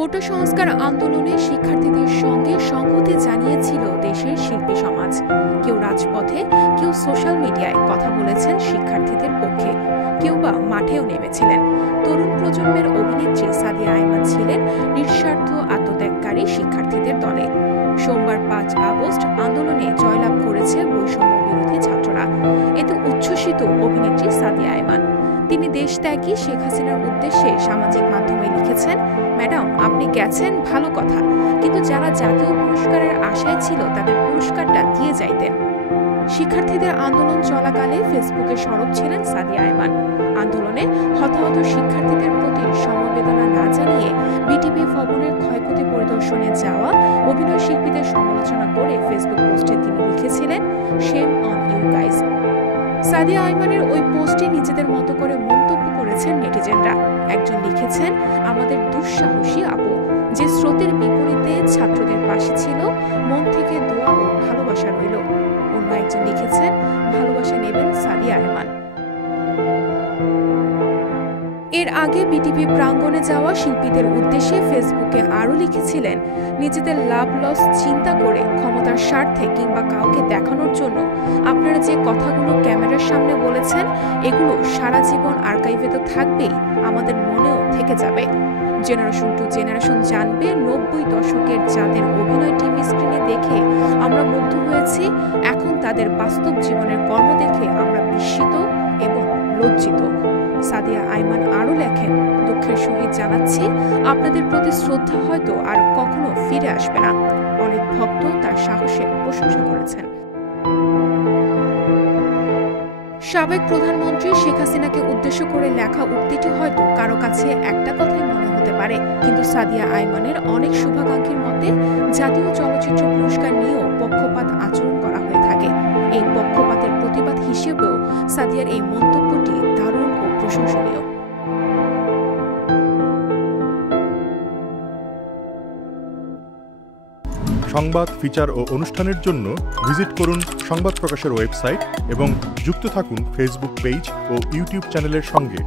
কোটা সংস্কার আন্দোলনে শিক্ষার্থীদের সঙ্গে সংহতি জানিয়েছিল দেশের শিল্পী সমাজ। কেউ রাজপথে, কেউ সোশ্যাল মিডিয়ায় কথা বলেছেন শিক্ষার্থীদের পক্ষে, কেউ বা মাঠেও নেমেছিলেন। তরুণ প্রজন্মের অভিনেত্রী সাদিয়া আইমান ছিলেন নিঃস্বার্থ আত্মত্যাগকারী শিক্ষার্থীদের দলে। সোমবার ৫ আগস্ট আন্দোলনে জয়লাভ করেছে বৈষম্য বিরোধী ছাত্ররা। এতে উচ্ছ্বসিত অভিনেত্রী সাদিয়া আইমান। তিনি দেশত্যাগী শেখ হাসিনার উদ্দেশ্যে সামাজিক মাধ্যমে লিখেছেন, ম্যাডাম আপনি গেছেন ভালো কথা, কিন্তু যারা জাতীয় পুরস্কারের আশায় ছিল তাদের পুরস্কারটা দিয়ে যাইতেন। শিক্ষার্থীদের আন্দোলন চলাকালে ফেসবুকে সরব ছিলেন সাদিয়া আইমান। আন্দোলনে হতাহত শিক্ষার্থীদের প্রতি সমবেদনা না জানিয়ে বিটিভি ভবনের ক্ষয়ক্ষতি পরিদর্শনে যাওয়া অভিনয় শিল্পীদের সমালোচনা করে ফেসবুক পোস্টে তিনি লিখেছিলেন, shame on you guys. Sadia আইমানের ওই পোস্টে নিজেদের মতো করে মন্তব্য করেছেন নেটিজেনরা। একজন লিখেছেন, আমাদের দুঃসাহসী আপু, যে স্রোতের বিপরীতে ছাত্রদের পাশে ছিল, মন থেকে দোয়া ও ভালোবাসা রইল। অন্য একজন লিখেছেন, ভালোবাসা নেবেন সাদিয়া আইমান। এর আগে বিটিভি প্রাঙ্গণে যাওয়া শিল্পীদের উদ্দেশ্যে ফেসবুকে আরও লিখেছিলেন, নিজেদের লাভ লস চিন্তা করে ক্ষমতার স্বার্থে কিংবা কাউকে দেখানোর জন্য আপনারা যে কথাগুলো ক্যামেরার সামনে বলেছেন, এগুলো সারা জীবন আর্কাইভে তো থাকবেই, আমাদের মনেও থেকে যাবে। জেনারেশন টু জেনারেশন জানবে ৯০ দশকের যাদের অভিনয় টিভি স্ক্রিনে দেখে আমরা মুগ্ধ হয়েছি, এখন তাদের বাস্তব জীবনের কর্ম দেখে আমরা বিস্মিত এবং লজ্জিত। সাদিয়া আইমান আরও লেখেন, দুঃখের সহিত জানাচ্ছি, আপনাদের প্রতি শ্রদ্ধা হয়তো আর কখনো ফিরে আসবে না। অনেক ভক্ত তার সাহসের প্রশংসা করেছেন। সাবেক প্রধানমন্ত্রী শেখ হাসিনাকে উদ্দেশ্য করে লেখা উক্তিটি হয়তো কারো কাছে একটা কথাই মনে হতে পারে, কিন্তু সাদিয়া আইমানের অনেক শুভাকাঙ্ক্ষীর মতে জাতীয় চলচ্চিত্র পুরস্কার নিয়েও পক্ষপাত আচরণ করা হয়ে থাকে। এই পক্ষপাতের প্রতিবাদ হিসেবেও সাদিয়ার এই মন্তব্যটি দারুণ ও প্রশংসনীয়। সংবাদ, ফিচার ও অনুষ্ঠানের জন্য ভিজিট করুন সংবাদ প্রকাশের ওয়েবসাইট এবং যুক্ত থাকুন ফেসবুক পেজ ও ইউটিউব চ্যানেলের সঙ্গে।